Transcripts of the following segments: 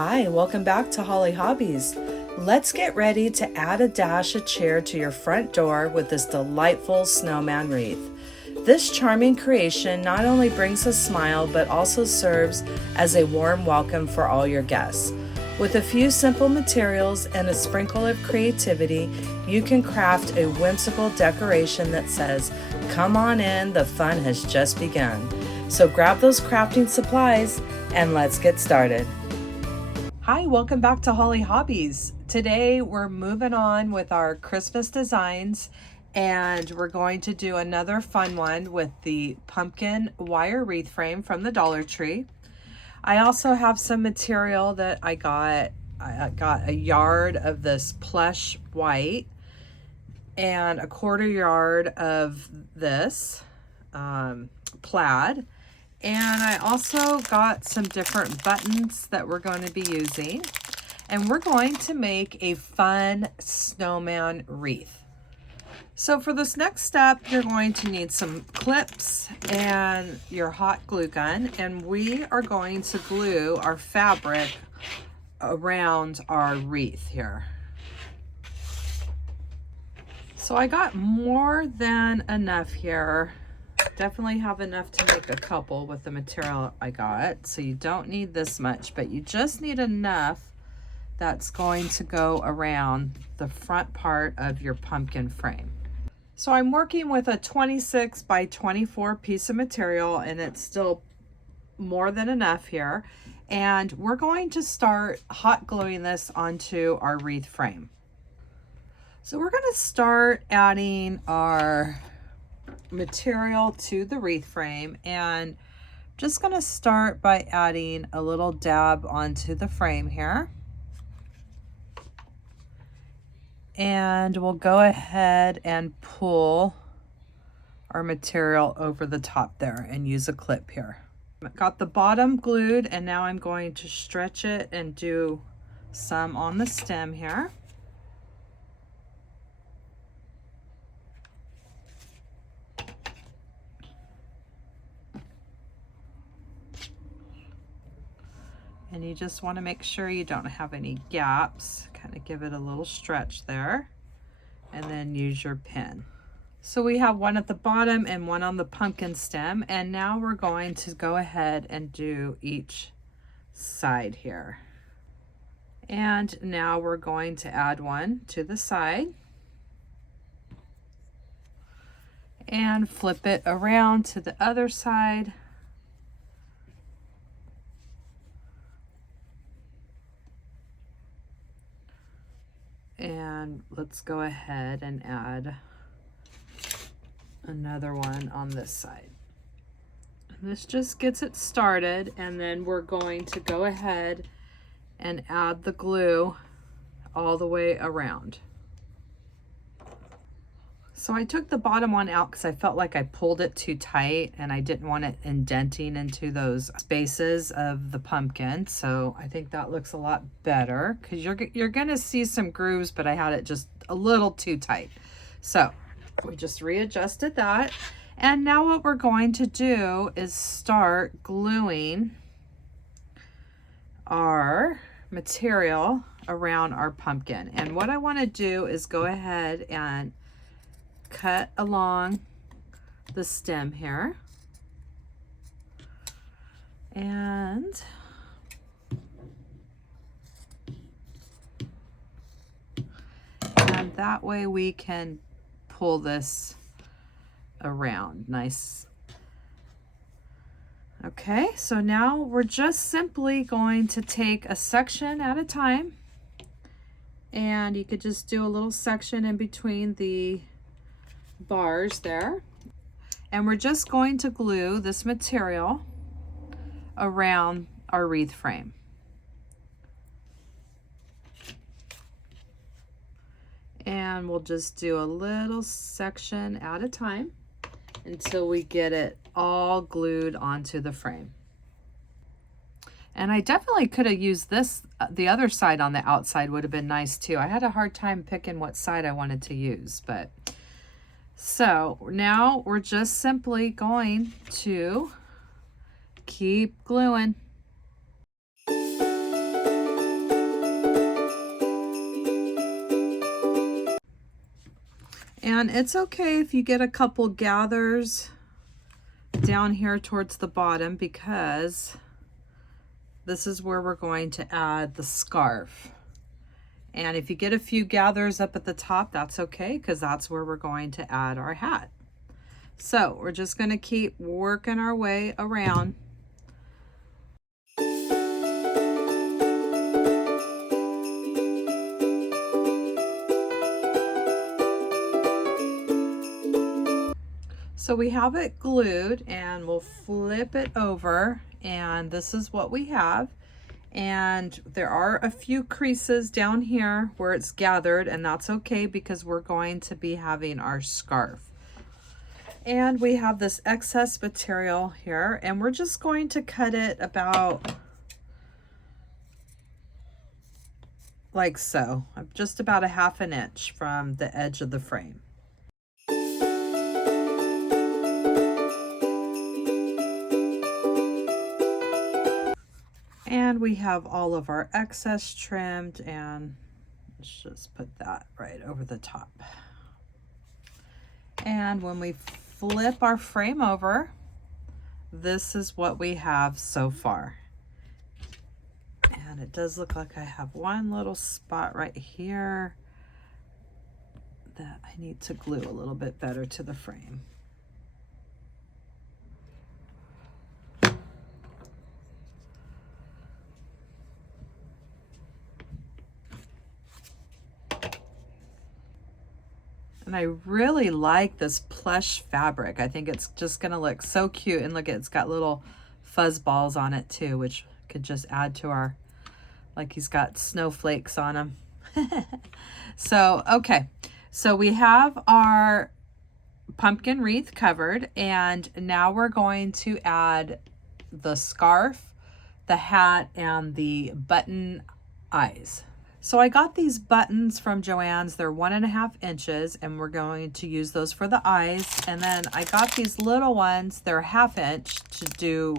Hi, welcome back to Hollie Hobbies. Let's get ready to add a dash of cheer to your front door with this delightful snowman wreath. This charming creation not only brings a smile but also serves as a warm welcome for all your guests. With a few simple materials and a sprinkle of creativity, you can craft a whimsical decoration that says, "Come on in, the fun has just begun." So grab those crafting supplies and let's get started. Hi, welcome back to Hollie Hobbies. Today we're moving on with our Christmas designs and we're going to do another fun one with the pumpkin wire wreath frame from the Dollar Tree. I also have some material that I got a yard of this plush white and a 1/4 yard of this plaid. And I also got some different buttons that we're going to be using. And we're going to make a fun snowman wreath. So for this next step, you're going to need some clips and your hot glue gun. And we are going to glue our fabric around our wreath here. So I got more than enough here. Definitely have enough to make a couple with the material I got. So you don't need this much, but you just need enough that's going to go around the front part of your pumpkin frame. So I'm working with a 26 by 24 piece of material and it's still more than enough here. And we're going to start hot gluing this onto our wreath frame. So we're going to start adding our material to the wreath frame, and just going to start by adding a little dab onto the frame here, and we'll go ahead and pull our material over the top there and use a clip here. I've got the bottom glued and now I'm going to stretch it and do some on the stem here. And you just want to make sure you don't have any gaps. Kind of give it a little stretch there. And then use your pin. So we have one at the bottom and one on the pumpkin stem. And now we're going to go ahead and do each side here. And now we're going to add one to the side. And flip it around to the other side. And let's go ahead and add another one on this side. This just gets it started, and then we're going to go ahead and add the glue all the way around. So I took the bottom one out because I felt like I pulled it too tight and I didn't want it indenting into those spaces of the pumpkin. So I think that looks a lot better because you're going to see some grooves, but I had it just a little too tight. So we just readjusted that. And now what we're going to do is start gluing our material around our pumpkin. And what I want to do is go ahead and cut along the stem here, and that way we can pull this around nice. Okay, so now we're just simply going to take a section at a time, and you could just do a little section in between the bars there, and we're just going to glue this material around our wreath frame. And we'll just do a little section at a time until we get it all glued onto the frame. And I definitely could have used this, the other side on the outside would have been nice too. I had a hard time picking what side I wanted to use, but so now we're just simply going to keep gluing. And it's okay if you get a couple gathers down here towards the bottom, because this is where we're going to add the scarf. And if you get a few gathers up at the top, that's okay, because that's where we're going to add our hat. So we're just going to keep working our way around. So we have it glued, and we'll flip it over, and this is what we have. And there are a few creases down here where it's gathered, and that's okay, because we're going to be having our scarf. And we have this excess material here, and we're just going to cut it about like so, just about a ½ inch from the edge of the frame. And we have all of our excess trimmed, and let's just put that right over the top. And when we flip our frame over, this is what we have so far. And it does look like I have one little spot right here that I need to glue a little bit better to the frame. And I really like this plush fabric. I think it's just gonna look so cute. And look, it's got little fuzz balls on it too, which could just add to our, like he's got snowflakes on him. So, okay. So we have our pumpkin wreath covered, and now we're going to add the scarf, the hat, and the button eyes. So I got these buttons from Joann's. They're 1½ inches, and we're going to use those for the eyes. And then I got these little ones, they're ½ inch, to do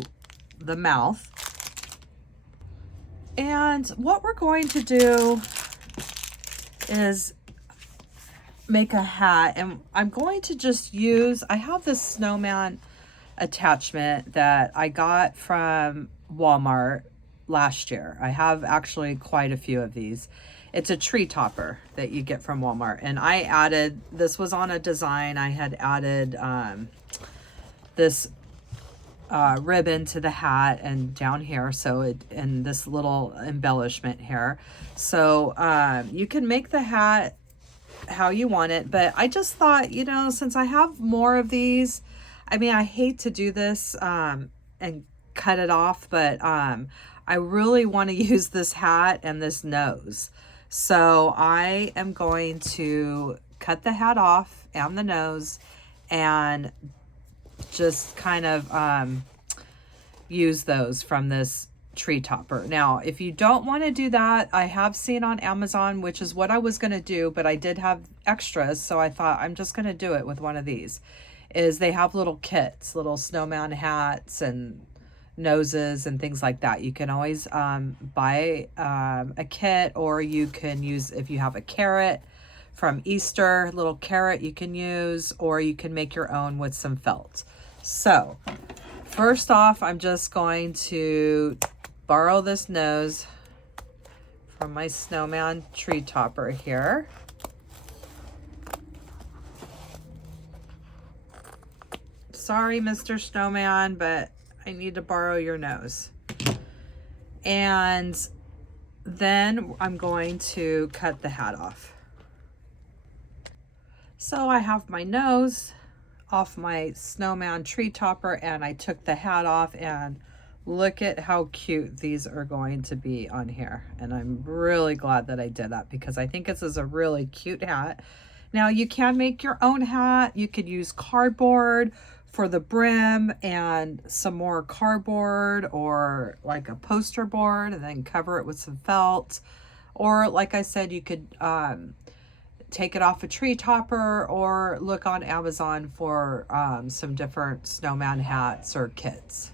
the mouth. And what we're going to do is make a hat, and I'm going to just use, I have this snowman attachment that I got from Walmart last year. I have actually quite a few of these. It's a tree topper that you get from Walmart, and I added, this was on a design, I had added this ribbon to the hat and down here, so it, and this little embellishment here, so you can make the hat how you want it. But I just thought, you know, since I have more of these, I mean, I hate to do this and cut it off, but I really want to use this hat and this nose. So I am going to cut the hat off and the nose and just kind of use those from this tree topper. Now, if you don't want to do that, I have seen on Amazon, which is what I was going to do, but I did have extras, so I thought I'm just going to do it with one of these, is they have little kits, little snowman hats and noses and things like that. You can always buy a kit, or you can use, if you have a carrot from Easter, little carrot you can use, or you can make your own with some felt. So first off, I'm just going to borrow this nose from my snowman tree topper here. Sorry, Mr. Snowman, but I need to borrow your nose. And then I'm going to cut the hat off. So I have my nose off my snowman tree topper, and I took the hat off, and look at how cute these are going to be on here. And I'm really glad that I did that, because I think this is a really cute hat. Now you can make your own hat. You could use cardboard for the brim and some more cardboard, or like a poster board, and then cover it with some felt. Or like I said, you could take it off a tree topper, or look on Amazon for some different snowman hats or kits.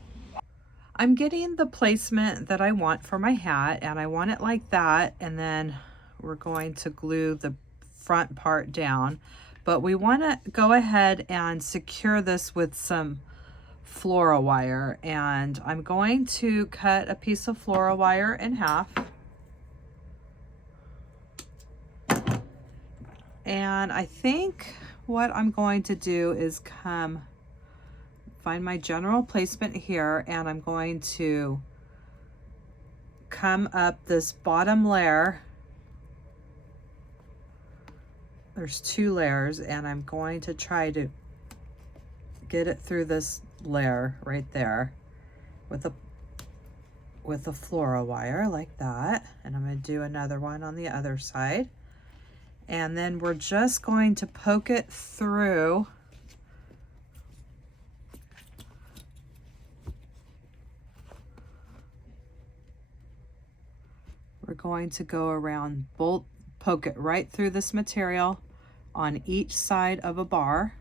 I'm getting the placement that I want for my hat, and I want it like that, and then we're going to glue the front part down. but we want to go ahead and secure this with some floral wire, and I'm going to cut a piece of floral wire in half. And I think what I'm going to do is find my general placement here, and I'm going to come up this bottom layer. There's 2 layers, and I'm going to try to get it through this layer right there with a floral wire like that. And I'm going to do another one on the other side. And then we're just going to poke it through we're going to go around, poke it right through this material on each side of a bar.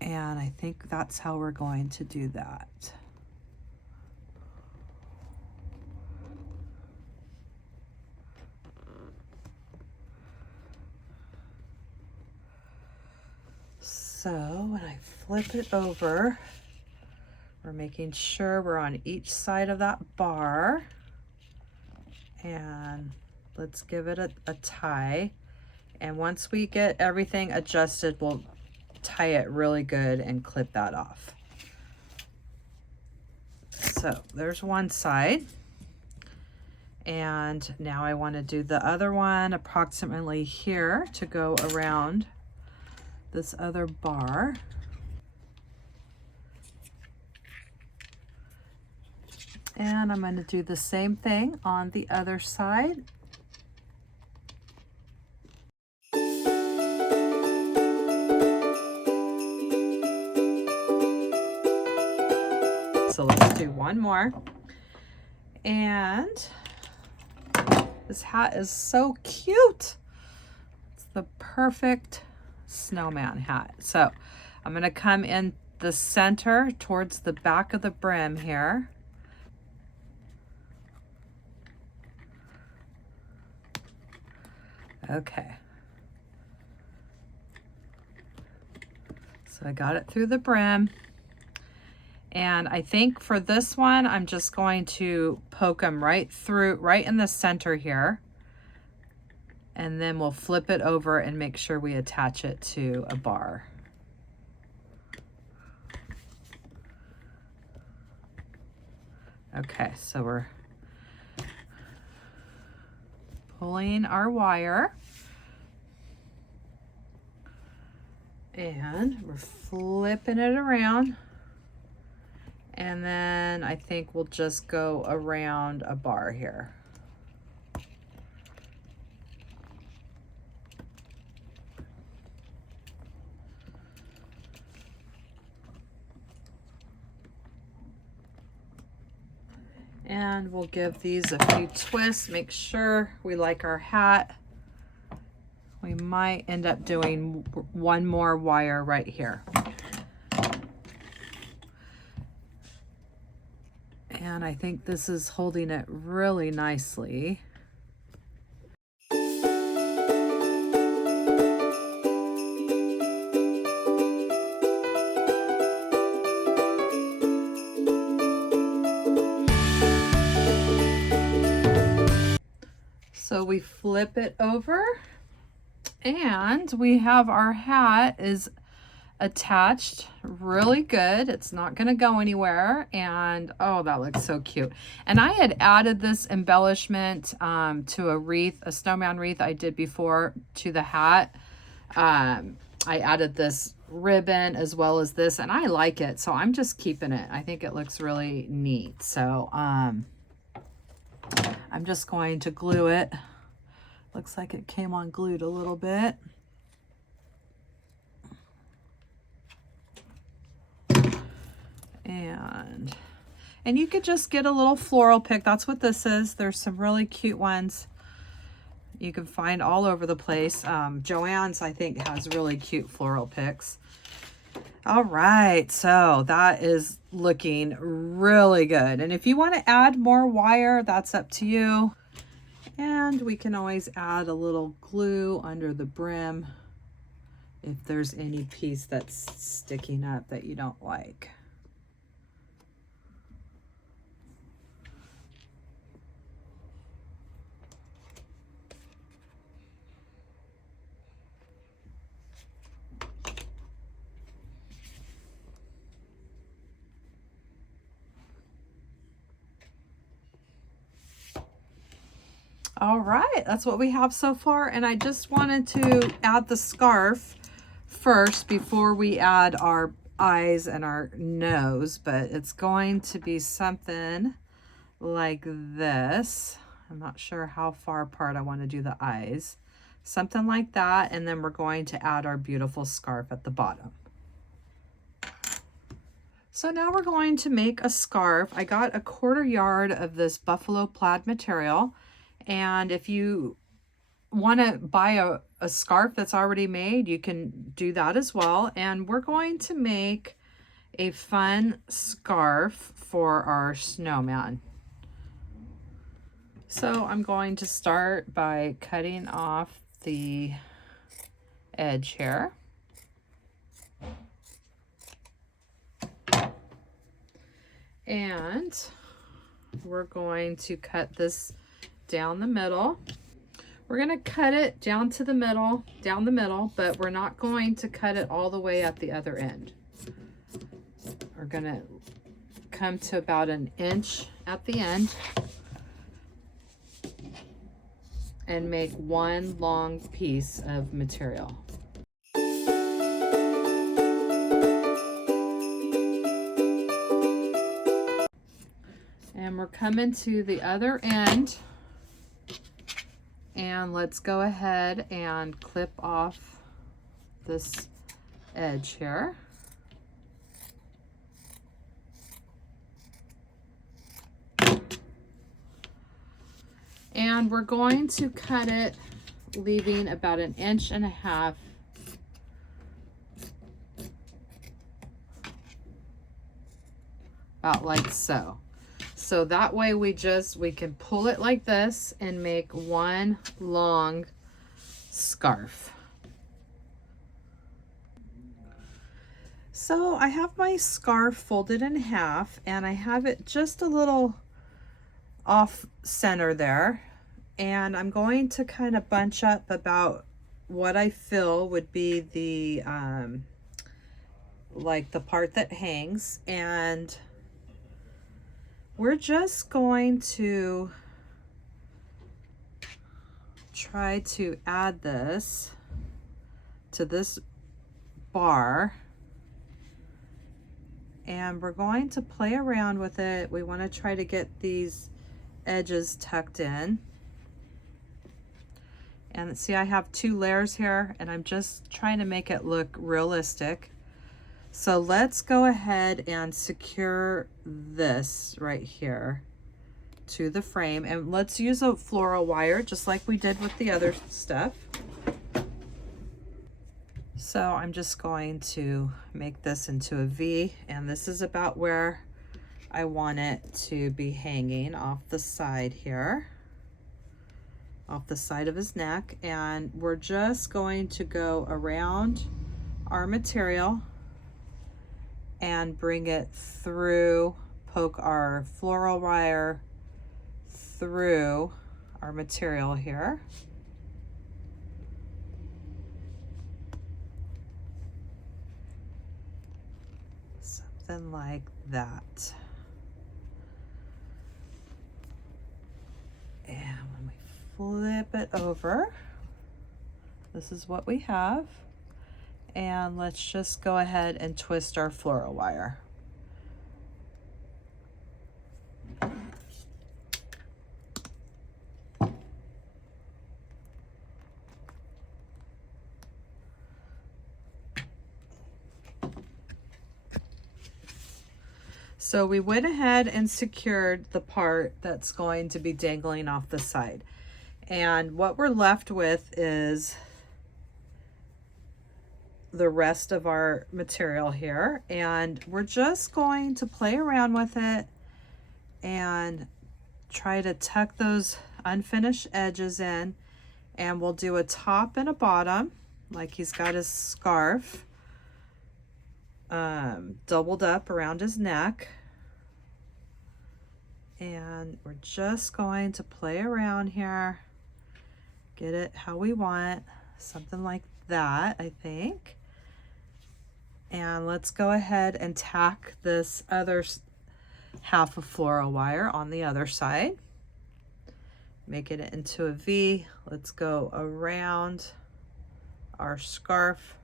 And I think that's how we're going to do that. So when I flip it over, we're making sure we're on each side of that bar. And let's give it a tie. And once we get everything adjusted, we'll tie it really good and clip that off. So there's one side. And now I want to do the other one approximately here to go around this other bar. And I'm going to do the same thing on the other side. So let's do one more. And this hat is so cute. It's the perfect snowman hat. So I'm going to come in the center towards the back of the brim here. Okay. So I got it through the brim. And I think for this one, I'm just going to poke them right through, right in the center here. And then we'll flip it over and make sure we attach it to a bar. Okay, so we're pulling our wire. And we're flipping it around. And then I think we'll just go around a bar here. And we'll give these a few twists, make sure we like our hat. We might end up doing one more wire right here. And I think this is holding it really nicely. So we flip it over and we have our hat is attached really good. It's not going to go anywhere. And oh, that looks so cute. And I had added this embellishment to a wreath, a snowman wreath I did before to the hat. I added this ribbon as well as this, and I like it, so I'm just keeping it. I think it looks really neat. So I'm just going to glue it. Looks like it came unglued a little bit. And you could just get a little floral pick. That's what this is. There's some really cute ones you can find all over the place. Joann's, I think, has really cute floral picks. All right, so that is looking really good. And if you want to add more wire, that's up to you. And we can always add a little glue under the brim if there's any piece that's sticking up that you don't like. All right, that's what we have so far. And I just wanted to add the scarf first before we add our eyes and our nose, but it's going to be something like this. I'm not sure how far apart I want to do the eyes. Something like that, and then we're going to add our beautiful scarf at the bottom. So now we're going to make a scarf. I got a 1/4 yard of this buffalo plaid material, and if you want to buy a scarf that's already made, you can do that as well. And we're going to make a fun scarf for our snowman. So I'm going to start by cutting off the edge here. And we're going to cut this down the middle. We're going to cut it down to the middle, down the middle, but we're not going to cut it all the way at the other end. We're going to come to about 1 inch at the end and make one long piece of material. And we're coming to the other end, and let's go ahead and clip off this edge here. And we're going to cut it, leaving about 1.5 inches, about like so. So that way we can pull it like this and make one long scarf. So I have my scarf folded in half, and I have it just a little off center there, and I'm going to kind of bunch up about what I feel would be the like the part that hangs, and we're just going to try to add this to this bar, and we're going to play around with it. We want to try to get these edges tucked in. And see, I have 2 layers here, and I'm just trying to make it look realistic. So let's go ahead and secure this right here to the frame, and let's use a floral wire just like we did with the other stuff. So I'm just going to make this into a V, and this is about where I want it to be hanging off the side here, off the side of his neck. And we're just going to go around our material and bring it through, poke our floral wire through our material here. Something like that. And when we flip it over, this is what we have. And let's just go ahead and twist our floral wire. So we went ahead and secured the part that's going to be dangling off the side. And what we're left with is the rest of our material here, and we're just going to play around with it and try to tuck those unfinished edges in, and we'll do a top and a bottom, like he's got his scarf doubled up around his neck. And we're just going to play around here, get it how we want, something like that, I think. And let's go ahead and tack this other half of floral wire on the other side. Make it into a V. Let's go around our scarf.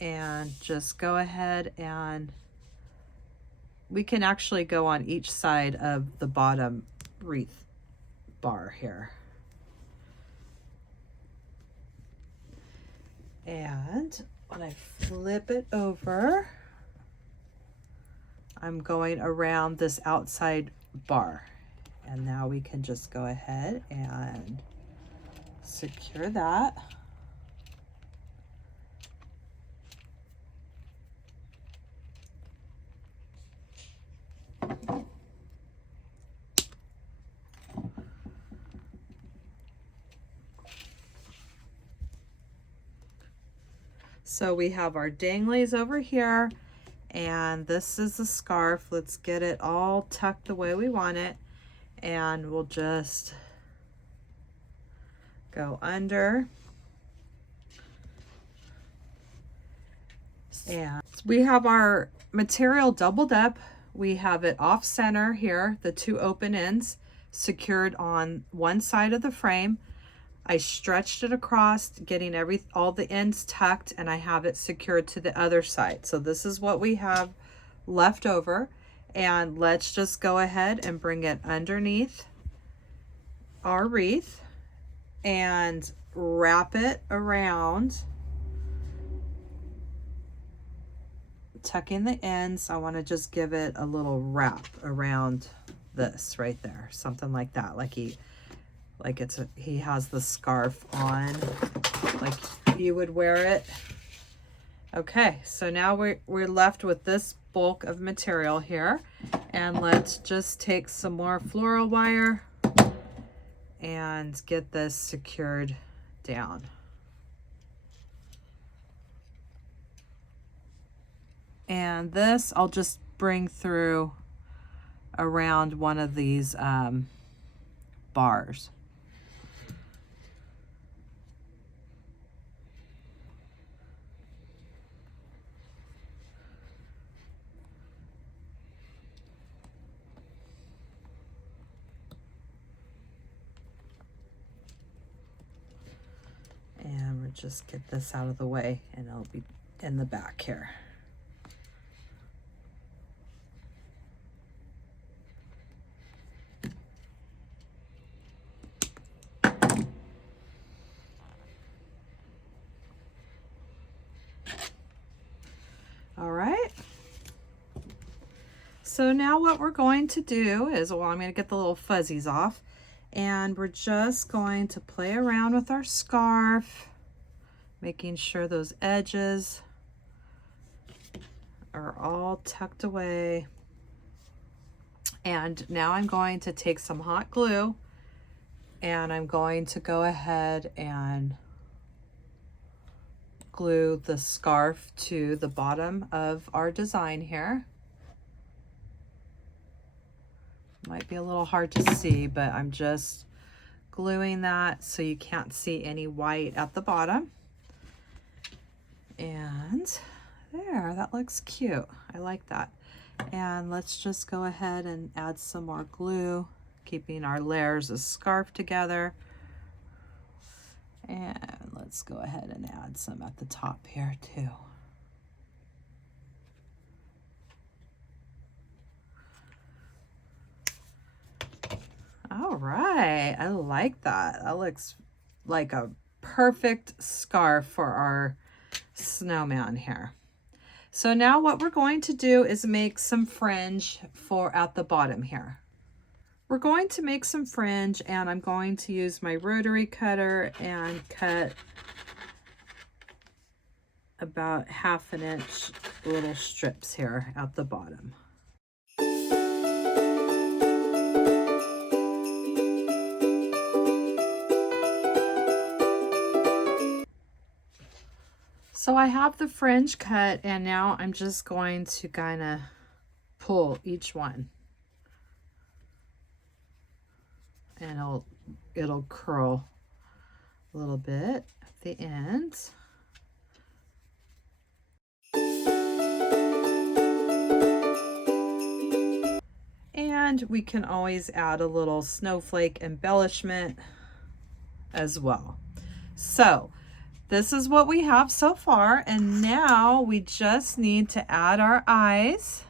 And just go ahead, and we can actually go on each side of the bottom wreath bar here. And when I flip it over, I'm going around this outside bar. And now we can just go ahead and secure that. So we have our danglies over here, and this is the scarf. Let's get it all tucked the way we want it, and we'll just go under. And we have our material doubled up. We have it off center here, the two open ends secured on one side of the frame. I stretched it across, getting all the ends tucked, and I have it secured to the other side. So this is what we have left over. And let's just go ahead and bring it underneath our wreath and wrap it around, tucking the ends. I want to just give it a little wrap around this right there, something like that, like he has the scarf on, like you would wear it. Okay, so now we're left with this bulk of material here, and let's just take some more floral wire and get this secured down. And this I'll just bring through around one of these bars. And we'll just get this out of the way, and it'll be in the back here. All right. So now what we're going to do is, well, I'm going to get the little fuzzies off, and we're just going to play around with our scarf, making sure those edges are all tucked away. And now I'm going to take some hot glue, and I'm going to go ahead and glue the scarf to the bottom of our design here. Might be a little hard to see, but I'm just gluing that so you can't see any white at the bottom. And there, that looks cute. I like that. And let's just go ahead and add some more glue, keeping our layers of scarf together. And let's go ahead and add some at the top here too. All right, I like that. That looks like a perfect scarf for our snowman here. So now what we're going to do is make some fringe at the bottom here. We're going to make some fringe, and I'm going to use my rotary cutter and cut about 1/2 inch little strips here at the bottom. I have the fringe cut, and now I'm just going to kind of pull each one. And it'll curl a little bit at the end. And we can always add a little snowflake embellishment as well. So this is what we have so far, and now we just need to add our eyes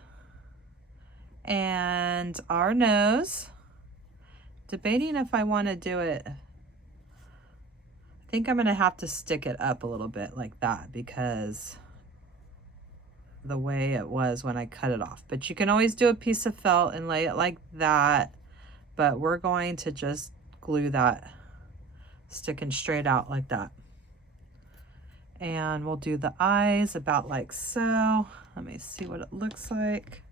and our nose. Debating if I want to do it. I think I'm going to have to stick it up a little bit like that because the way it was when I cut it off. But you can always do a piece of felt and lay it like that. But we're going to just glue that sticking straight out like that. And we'll do the eyes about like so. Let me see what it looks like.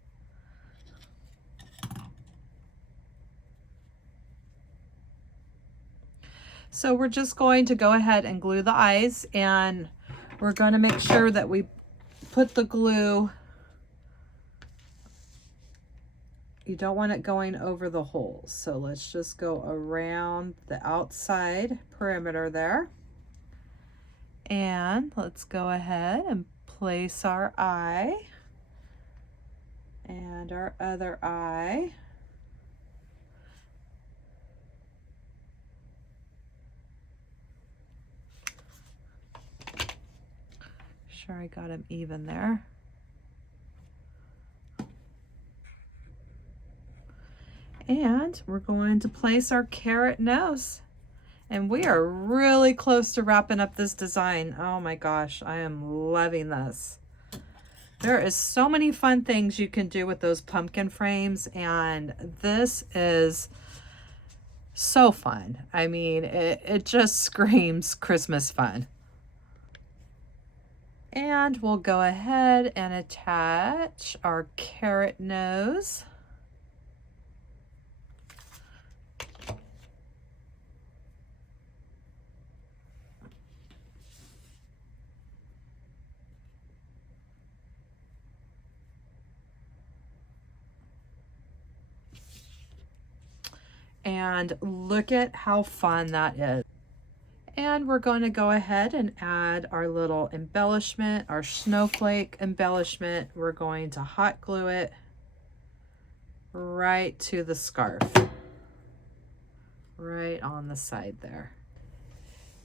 So we're just going to go ahead and glue the eyes, and we're going to make sure that we put the glue. You don't want it going over the holes. So let's just go around the outside perimeter there. And let's go ahead and place our eye and our other eye. Sure I got him even there. And we're going to place our carrot nose. And we are really close to wrapping up this design. Oh my gosh, I am loving this. There is so many fun things you can do with those pumpkin frames, and this is so fun. I mean, it just screams Christmas fun. And we'll go ahead and attach our carrot nose. And look at how fun that is. And we're going to go ahead and add our little embellishment, our snowflake embellishment. We're going to hot glue it right to the scarf, right on the side there.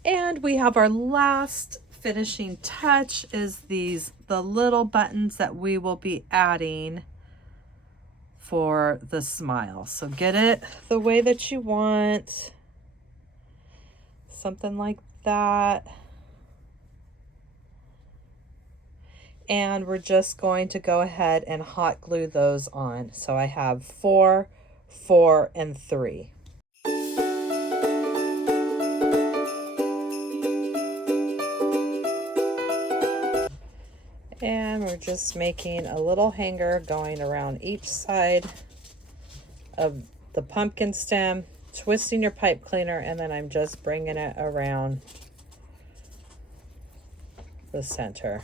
And we have our last finishing touch is the little buttons that we will be adding for the smile. So get it the way that you want. Something like that. And we're just going to go ahead and hot glue those on. So I have 4, 4, and 3. And we're just making a little hanger going around each side of the pumpkin stem, twisting your pipe cleaner, and then I'm just bringing it around the center.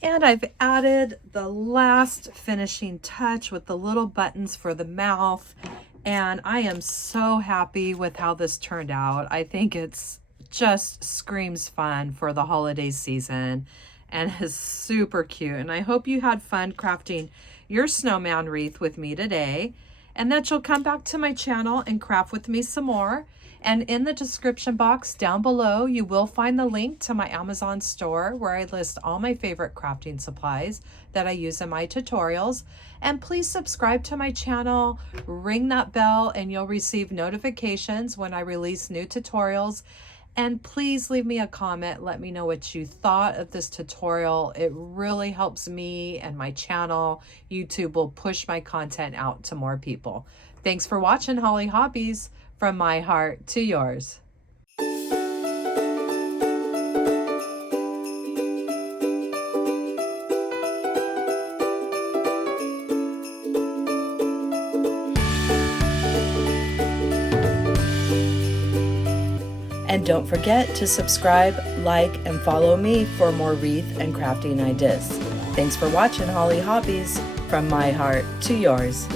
And I've added the last finishing touch with the little buttons for the mouth, and I am so happy with how this turned out. I think it's just screams fun for the holiday season and is super cute. And I hope you had fun crafting your snowman wreath with me today, and that you'll come back to my channel and craft with me some more. And in the description box down below, you will find the link to my Amazon store where I list all my favorite crafting supplies that I use in my tutorials. And please subscribe to my channel, ring that bell, and you'll receive notifications when I release new tutorials. And please leave me a comment. Let me know what you thought of this tutorial. It really helps me and my channel. YouTube will push my content out to more people. Thanks for watching Hollie Hobbies, from my heart to yours. And don't forget to subscribe, like, and follow me for more wreath and crafting ideas. Thanks for watching Hollie Hobbies, from my heart to yours.